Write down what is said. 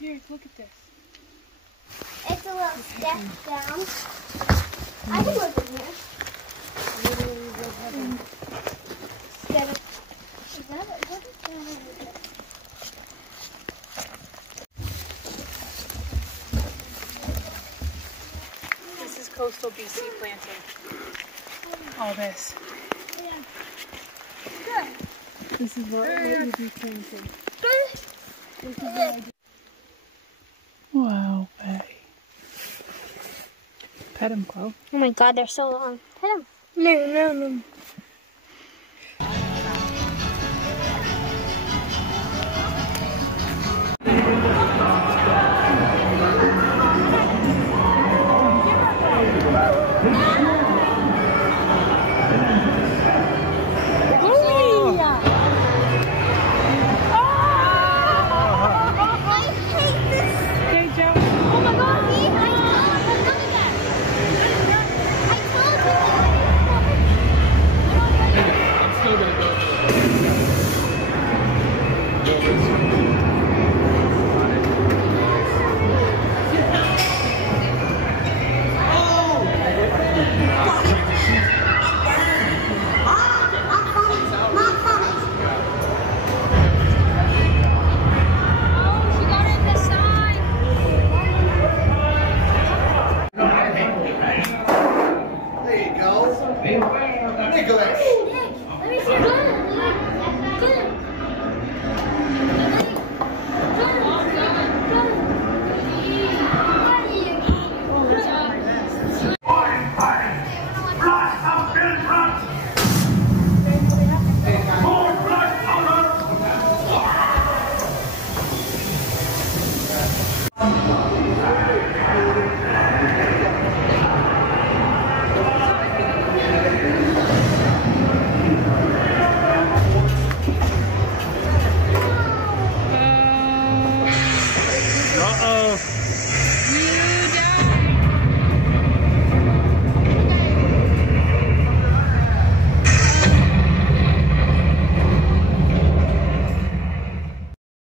Here, look at this. It's a little step down. I can live in here. Instead of... Is that it? This is coastal BC planting. All this. Yeah. Good. This is what would be planted. Wow, Bay. Pet him, Chloe. Oh my god, they're so long. Pet them. No.